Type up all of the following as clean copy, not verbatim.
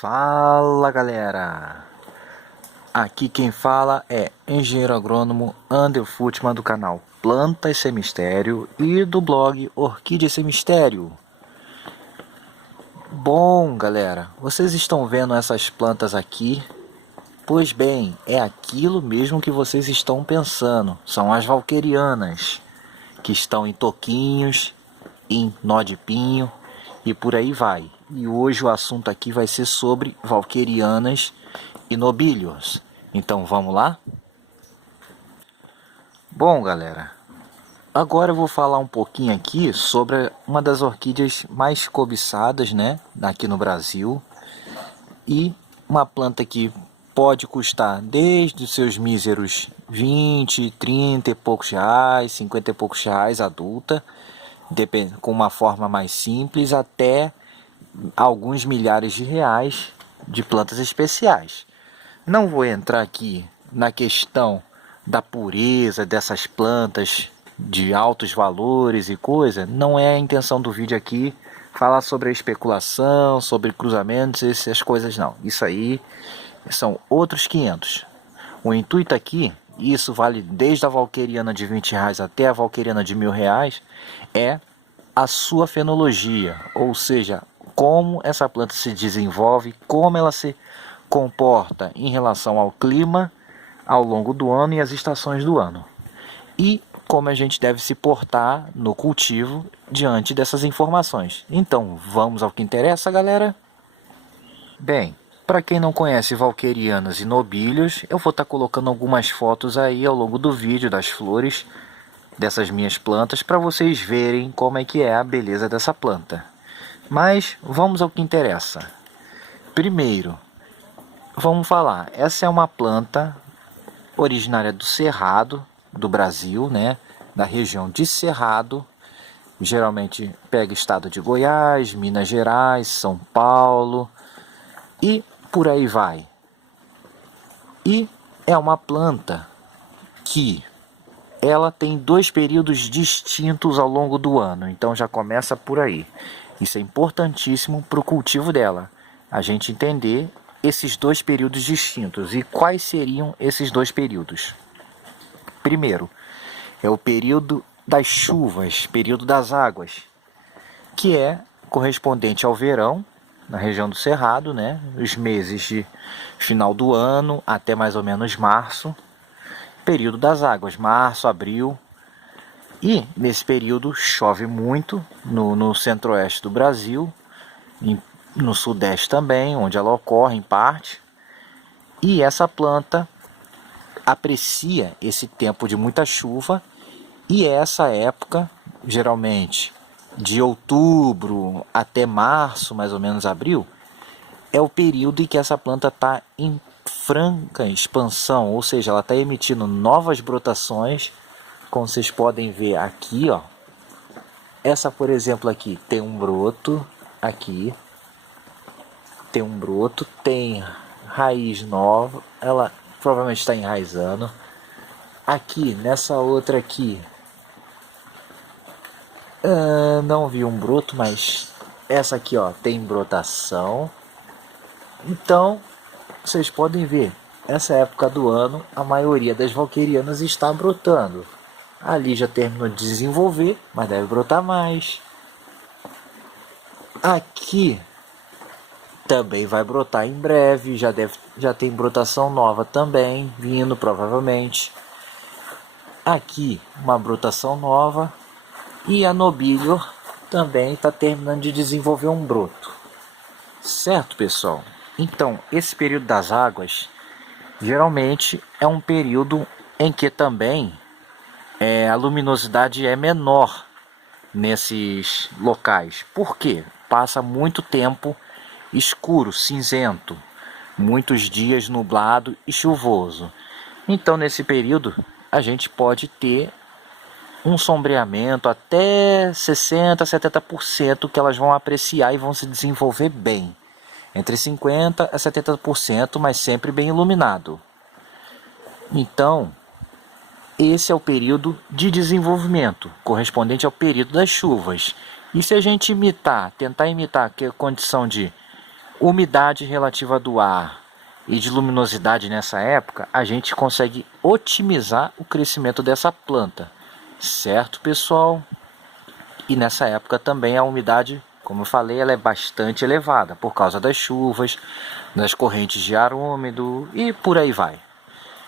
Fala galera, aqui quem fala é engenheiro agrônomo Ander Futman do canal Plantas Sem Mistério e do blog Orquídea Sem Mistério. Bom galera, vocês estão vendo essas plantas aqui? Pois bem, é aquilo mesmo que vocês estão pensando, são as valquerianas, que estão em toquinhos, em nó de pinho e por aí vai. E hoje o assunto aqui vai ser sobre valquerianas e nobilios. Então vamos lá? Bom galera, agora eu vou falar um pouquinho aqui sobre uma das orquídeas mais cobiçadas, né, aqui no Brasil. E uma planta que pode custar desde os seus míseros 20, 30 e poucos reais, 50 e poucos reais adulta, com uma forma mais simples, até alguns milhares de reais de plantas especiais. Não vou entrar aqui na questão da pureza dessas plantas de altos valores e coisa. Não é a intenção do vídeo aqui falar sobre a especulação, sobre cruzamentos, essas coisas não. Isso aí são outros 500. O intuito aqui, e isso vale desde a valqueriana de 20 reais até a valqueriana de 1.000 reais, é a sua fenologia, ou seja, como essa planta se desenvolve, como ela se comporta em relação ao clima ao longo do ano e as estações do ano. E como a gente deve se portar no cultivo diante dessas informações. Então, vamos ao que interessa, galera? Bem, para quem não conhece valquerianas e nobilios, eu vou estar colocando algumas fotos aí ao longo do vídeo das flores dessas minhas plantas para vocês verem como é que é a beleza dessa planta. Mas vamos ao que interessa. Primeiro, vamos falar, essa é uma planta originária do Cerrado, do Brasil, né? Da região de Cerrado. Geralmente pega estado de Goiás, Minas Gerais, São Paulo e por aí vai. E é uma planta que ela tem dois períodos distintos ao longo do ano, então já começa por aí. Isso é importantíssimo para o cultivo dela, a gente entender esses dois períodos distintos. E quais seriam esses dois períodos? Primeiro, é o período das chuvas, período das águas, que é correspondente ao verão, na região do Cerrado, né? Os meses de final do ano até mais ou menos março. Período das águas, março, abril. E nesse período chove muito no centro-oeste do Brasil, no sudeste também, onde ela ocorre em parte. E essa planta aprecia esse tempo de muita chuva, e essa época, geralmente de outubro até março, mais ou menos abril, é o período em que essa planta está em franca expansão, ou seja, ela está emitindo novas brotações. Como vocês podem ver aqui, ó, essa, por exemplo, aqui tem um broto, aqui tem um broto, tem raiz nova, ela provavelmente está enraizando. Aqui, nessa outra aqui, não vi um broto, mas essa aqui, ó, tem brotação. Então, vocês podem ver, essa época do ano, a maioria das valquerianas está brotando. Ali já terminou de desenvolver, mas deve brotar mais. Aqui também vai brotar em breve, já tem brotação nova também, vindo provavelmente. Aqui uma brotação nova, e a nobilio também está terminando de desenvolver um broto. Certo, pessoal? Então, esse período das águas, geralmente é um período em que também a luminosidade é menor nesses locais. Por quê? Passa muito tempo escuro, cinzento, muitos dias nublado e chuvoso. Então, nesse período, a gente pode ter um sombreamento até 60%, 70% que elas vão apreciar e vão se desenvolver bem. Entre 50% a 70%, mas sempre bem iluminado. Então, esse é o período de desenvolvimento, correspondente ao período das chuvas. E se a gente tentar imitar a condição de umidade relativa do ar e de luminosidade nessa época, a gente consegue otimizar o crescimento dessa planta, certo, pessoal? E nessa época também a umidade, como eu falei, ela é bastante elevada por causa das chuvas, das correntes de ar úmido e por aí vai.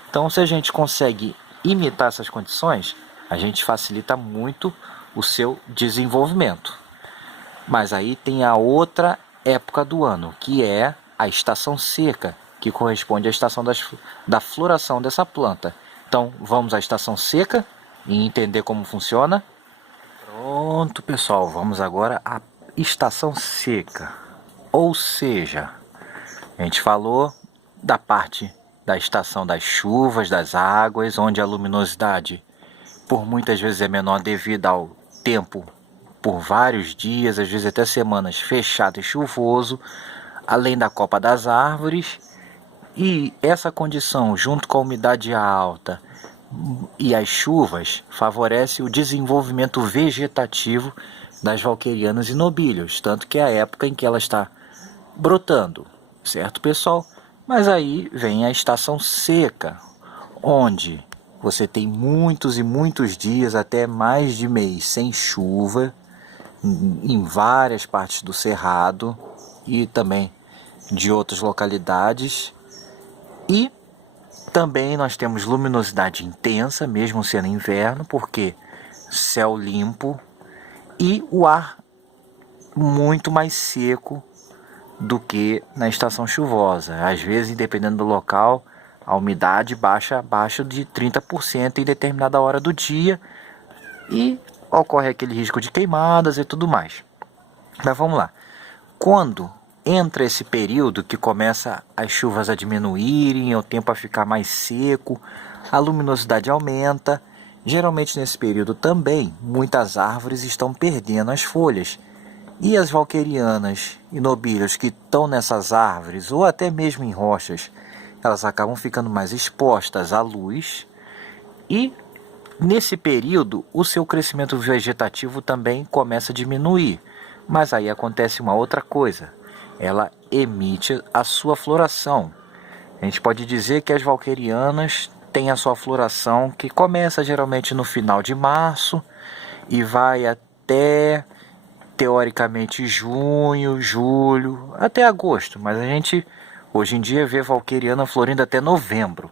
Então, se a gente consegue imitar essas condições, a gente facilita muito o seu desenvolvimento. Mas aí tem a outra época do ano, que é a estação seca, que corresponde à estação da floração dessa planta. Então, vamos à estação seca e entender como funciona. Pronto, pessoal, vamos agora à estação seca. Ou seja, a gente falou da parte da estação das chuvas, das águas, onde a luminosidade por muitas vezes é menor devido ao tempo por vários dias, às vezes até semanas fechado e chuvoso, além da copa das árvores. E essa condição, junto com a umidade alta e as chuvas, favorece o desenvolvimento vegetativo das valquerianas e nobilhos, tanto que é a época em que ela está brotando, certo, pessoal? Mas aí vem a estação seca, onde você tem muitos e muitos dias, até mais de mês, sem chuva, em várias partes do Cerrado e também de outras localidades. E também nós temos luminosidade intensa, mesmo sendo inverno, porque céu limpo e o ar muito mais seco do que na estação chuvosa. Às vezes, dependendo do local, a umidade baixa abaixo de 30% em determinada hora do dia e ocorre aquele risco de queimadas e tudo mais. Mas vamos lá. Quando entra esse período que começa as chuvas a diminuírem, o tempo a ficar mais seco, a luminosidade aumenta. Geralmente nesse período também muitas árvores estão perdendo as folhas. E as valquerianas e nobilhas que estão nessas árvores, ou até mesmo em rochas, elas acabam ficando mais expostas à luz. E nesse período o seu crescimento vegetativo também começa a diminuir. Mas aí acontece uma outra coisa. Ela emite a sua floração. A gente pode dizer que as valquerianas têm a sua floração que começa geralmente no final de março e vai até, teoricamente, junho, julho, até agosto. Mas a gente hoje em dia vê valqueriana florindo até novembro.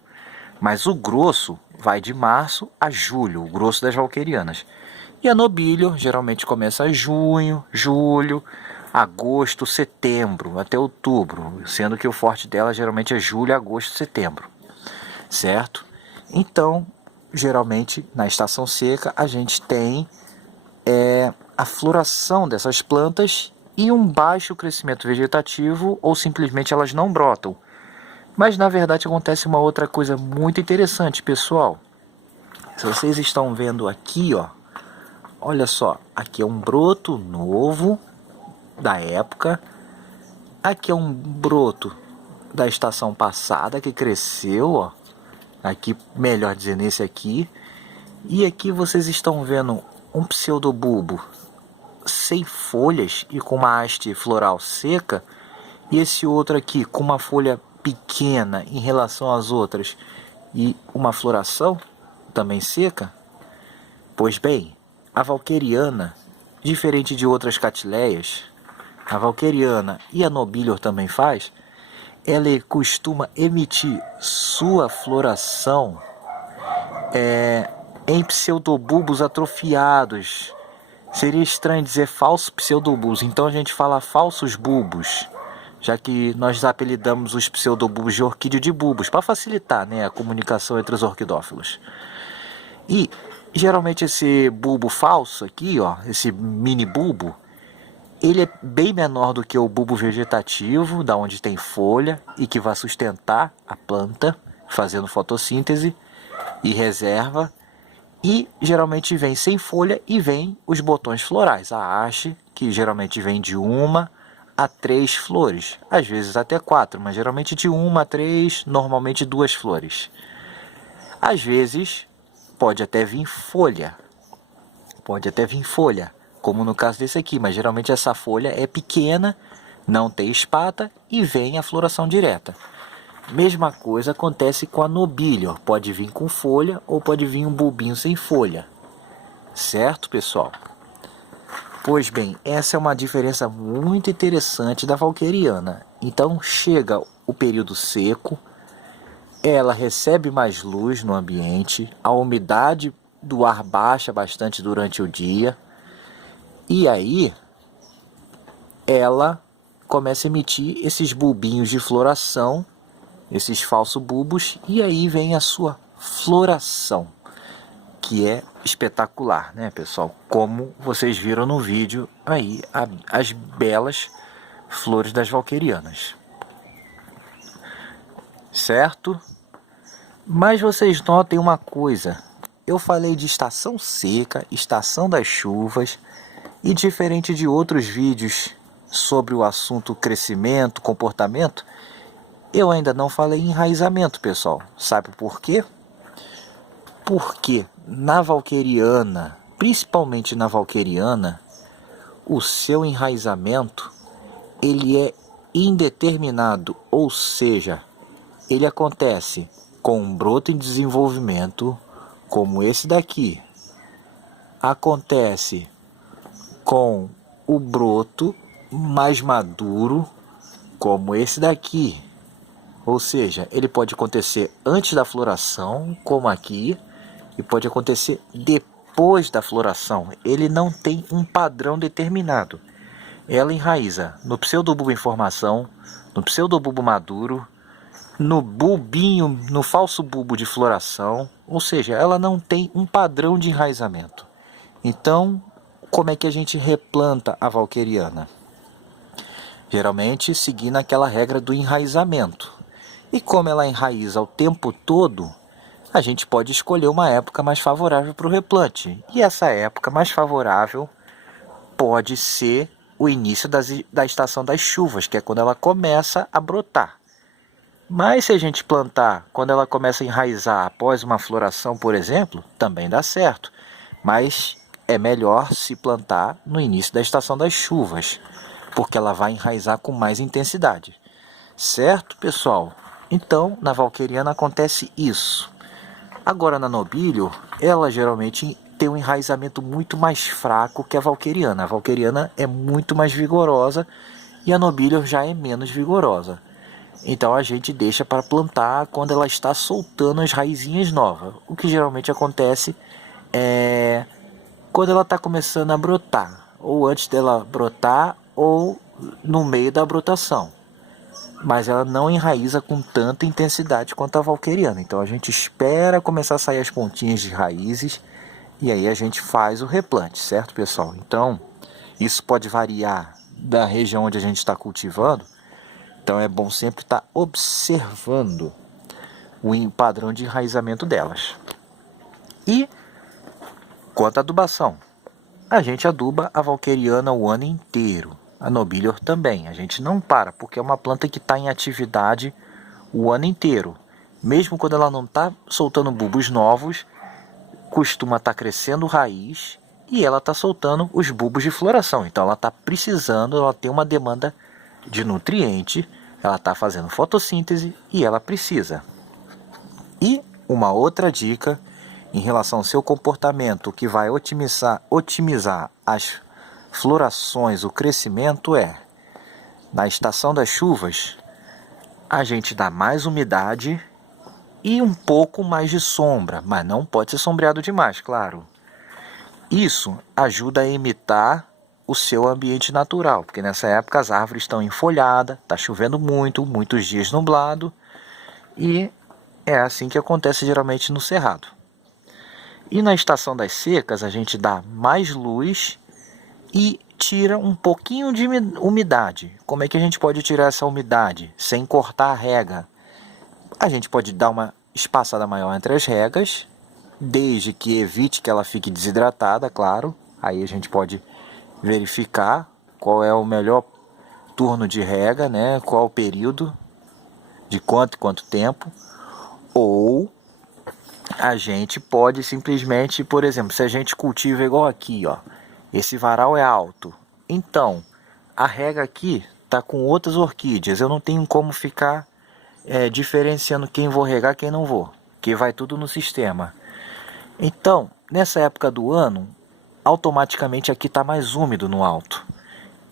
Mas o grosso vai de março a julho, o grosso das valquerianas. E a nobilho geralmente começa em junho, julho, agosto, setembro, até outubro, sendo que o forte dela geralmente é julho, agosto, setembro, certo? Então, geralmente na estação seca a gente tem a floração dessas plantas e um baixo crescimento vegetativo, ou simplesmente elas não brotam. Mas na verdade acontece uma outra coisa muito interessante, pessoal. Se vocês estão vendo aqui, ó, olha só, aqui é um broto novo da época, aqui é um broto da estação passada que cresceu, ó, aqui, melhor dizer, nesse aqui, e aqui vocês estão vendo um pseudobulbo sem folhas e com uma haste floral seca, e esse outro aqui com uma folha pequena em relação às outras e uma floração também seca. Pois bem, a valqueriana, diferente de outras catileias, a valqueriana e a nobilior também faz, ela costuma emitir sua floração em pseudobulbos atrofiados. Seria estranho dizer falsos pseudobulbos, então a gente fala falsos bulbos, já que nós apelidamos os pseudobulbos de orquídea de bulbos, para facilitar, né, a comunicação entre os orquidófilos. E geralmente esse bulbo falso aqui, ó, esse mini bulbo, ele é bem menor do que o bulbo vegetativo, da onde tem folha e que vai sustentar a planta, fazendo fotossíntese e reserva. E geralmente vem sem folha e vem os botões florais, a haste, que geralmente vem de 1 a 3 flores, às vezes até 4, mas geralmente de 1 a 3, normalmente 2 flores. Às vezes pode até vir folha, como no caso desse aqui, mas geralmente essa folha é pequena, não ter espata e vem a floração direta. Mesma coisa acontece com a Nobilior, pode vir com folha ou pode vir um bulbinho sem folha, certo, pessoal? Pois bem, essa é uma diferença muito interessante da valqueriana. Então chega o período seco, ela recebe mais luz no ambiente, a umidade do ar baixa bastante durante o dia, e aí ela começa a emitir esses bulbinhos de floração, esses falsos bulbos, e aí vem a sua floração, que é espetacular, né, pessoal? Como vocês viram no vídeo aí, as belas flores das valquerianas, certo? Mas vocês notem uma coisa, eu falei de estação seca, estação das chuvas, e diferente de outros vídeos sobre o assunto crescimento, comportamento, eu ainda não falei em enraizamento, pessoal. Sabe por quê? Porque na valqueriana, principalmente na valqueriana, o seu enraizamento ele é indeterminado, ou seja, ele acontece com um broto em desenvolvimento, como esse daqui. Acontece com o broto mais maduro, como esse daqui. Ou seja, ele pode acontecer antes da floração, como aqui, e pode acontecer depois da floração. Ele não tem um padrão determinado. Ela enraiza no pseudobulbo em formação, no pseudobulbo maduro, no bulbinho, no falso bulbo de floração, ou seja, ela não tem um padrão de enraizamento. Então, como é que a gente replanta a valqueriana? Geralmente seguindo aquela regra do enraizamento. E como ela enraiza o tempo todo, a gente pode escolher uma época mais favorável para o replante. E essa época mais favorável pode ser o início da estação das chuvas, que é quando ela começa a brotar. Mas se a gente plantar quando ela começa a enraizar após uma floração, por exemplo, também dá certo. Mas é melhor se plantar no início da estação das chuvas, porque ela vai enraizar com mais intensidade. Certo, pessoal? Então, na valqueriana acontece isso. Agora, na Nobilior, ela geralmente tem um enraizamento muito mais fraco que a valqueriana. A valqueriana é muito mais vigorosa e a Nobilior já é menos vigorosa. Então a gente deixa para plantar quando ela está soltando as raizinhas novas. O que geralmente acontece é quando ela está começando a brotar, ou antes dela brotar, ou no meio da brotação. Mas ela não enraiza com tanta intensidade quanto a valqueriana. Então a gente espera começar a sair as pontinhas de raízes e aí a gente faz o replante, certo, pessoal? Então isso pode variar da região onde a gente está cultivando. Então é bom sempre estar observando o padrão de enraizamento delas. E quanto à adubação, a gente aduba a valqueriana o ano inteiro. A Nobilior também, a gente não para, porque é uma planta que está em atividade o ano inteiro. Mesmo quando ela não está soltando bulbos novos, costuma estar crescendo raiz e ela está soltando os bulbos de floração. Então ela está precisando, ela tem uma demanda de nutriente, ela está fazendo fotossíntese e ela precisa. E uma outra dica em relação ao seu comportamento que vai otimizar as florações, o crescimento é, na estação das chuvas, a gente dá mais umidade e um pouco mais de sombra, mas não pode ser sombreado demais, claro. Isso ajuda a imitar o seu ambiente natural, porque nessa época as árvores estão enfolhadas, está chovendo muito, muitos dias nublado, e é assim que acontece geralmente no cerrado. E na estação das secas a gente dá mais luz e tira um pouquinho de umidade. Como é que a gente pode tirar essa umidade sem cortar a rega? A gente pode dar uma espaçada maior entre as regas, desde que evite que ela fique desidratada, claro. Aí a gente pode verificar qual é o melhor turno de rega, né? Qual o período, de quanto tempo. Ou a gente pode simplesmente, por exemplo, se a gente cultiva igual aqui, ó, esse varal é alto, então a rega aqui tá com outras orquídeas. Eu não tenho como ficar diferenciando quem vou regar e quem não vou, que vai tudo no sistema. Então, nessa época do ano, automaticamente aqui está mais úmido no alto.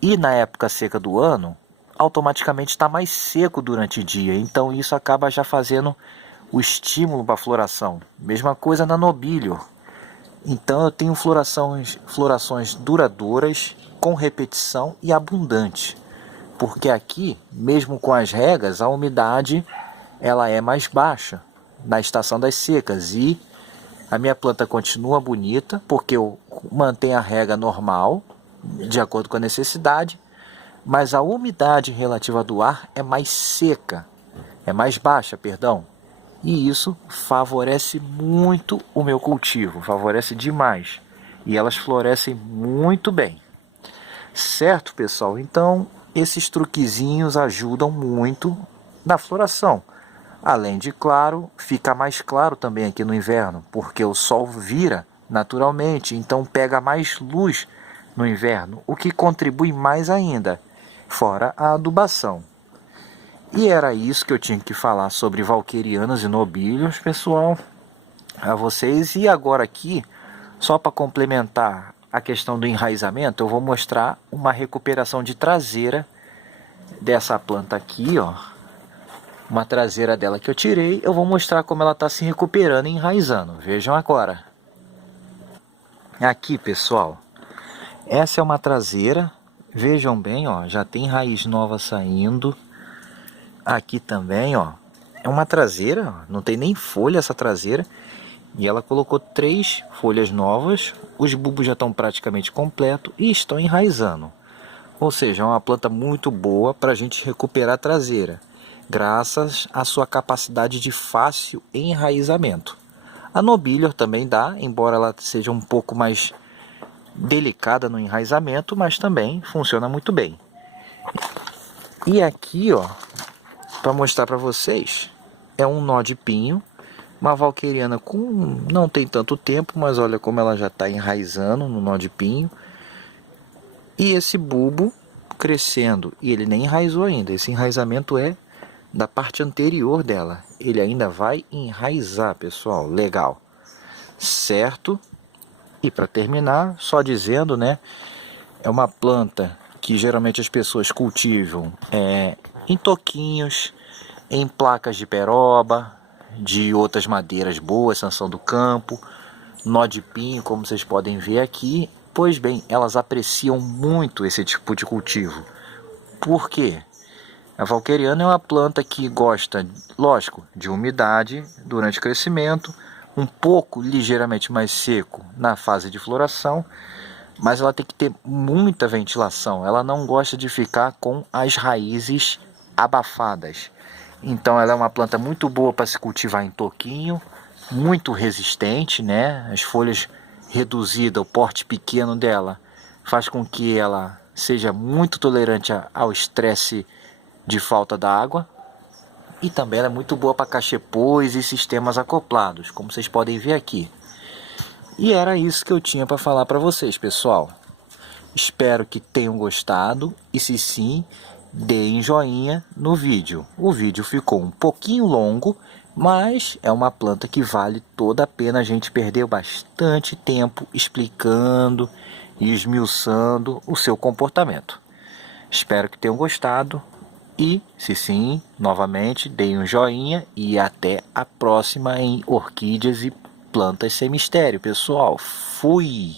E na época seca do ano, automaticamente está mais seco durante o dia. Então isso acaba já fazendo o estímulo para a floração. Mesma coisa na nobilho. Então eu tenho florações duradouras, com repetição e abundante. Porque aqui, mesmo com as regas, a umidade ela é mais baixa na estação das secas. E a minha planta continua bonita, porque eu mantenho a rega normal, de acordo com a necessidade. Mas a umidade relativa do ar é mais seca, é mais baixa, perdão. E isso favorece muito o meu cultivo, favorece demais. E elas florescem muito bem. Certo, pessoal? Então, esses truquezinhos ajudam muito na floração. Além de, claro, fica mais claro também aqui no inverno, porque o sol vira naturalmente, então pega mais luz no inverno, o que contribui mais ainda, fora a adubação. E era isso que eu tinha que falar sobre valquerianas e nobilhos, pessoal, a vocês. E agora aqui, só para complementar a questão do enraizamento, eu vou mostrar uma recuperação de traseira dessa planta aqui, ó. Uma traseira dela que eu tirei, eu vou mostrar como ela está se recuperando e enraizando. Vejam agora. Aqui, pessoal, essa é uma traseira, vejam bem, ó, já tem raiz nova saindo. Aqui também, ó, é uma traseira, ó, não tem nem folha essa traseira. E ela colocou 3 folhas novas, os bulbos já estão praticamente completos e estão enraizando. Ou seja, é uma planta muito boa para a gente recuperar a traseira, graças à sua capacidade de fácil enraizamento. A nobilior também dá, embora ela seja um pouco mais delicada no enraizamento, mas também funciona muito bem. E aqui, ó, para mostrar para vocês, é um nó de pinho, uma valqueriana com não tem tanto tempo, mas olha como ela já está enraizando no nó de pinho. E esse bulbo crescendo, e ele nem enraizou ainda, esse enraizamento é da parte anterior dela. Ele ainda vai enraizar, pessoal, legal, certo? E para terminar, só dizendo, né, é uma planta que geralmente as pessoas cultivam em toquinhos, em placas de peroba, de outras madeiras boas, sanção do campo, nó de pinho, como vocês podem ver aqui. Pois bem, elas apreciam muito esse tipo de cultivo. Por quê? A valqueriana é uma planta que gosta, lógico, de umidade durante o crescimento, um pouco ligeiramente mais seco na fase de floração, mas ela tem que ter muita ventilação. Ela não gosta de ficar com as raízes abafadas. Então ela é uma planta muito boa para se cultivar em toquinho, muito resistente, né? As folhas reduzidas, o porte pequeno dela faz com que ela seja muito tolerante ao estresse de falta da água. E também ela é muito boa para cachepôs e sistemas acoplados, como vocês podem ver aqui. E era isso que eu tinha para falar para vocês, pessoal. Espero que tenham gostado e, se sim, deem joinha no vídeo. O vídeo ficou um pouquinho longo, mas é uma planta que vale toda a pena a gente perder bastante tempo explicando e esmiuçando o seu comportamento. Espero que tenham gostado e, se sim, novamente, deem um joinha e até a próxima em orquídeas e plantas sem mistério, pessoal. Fui!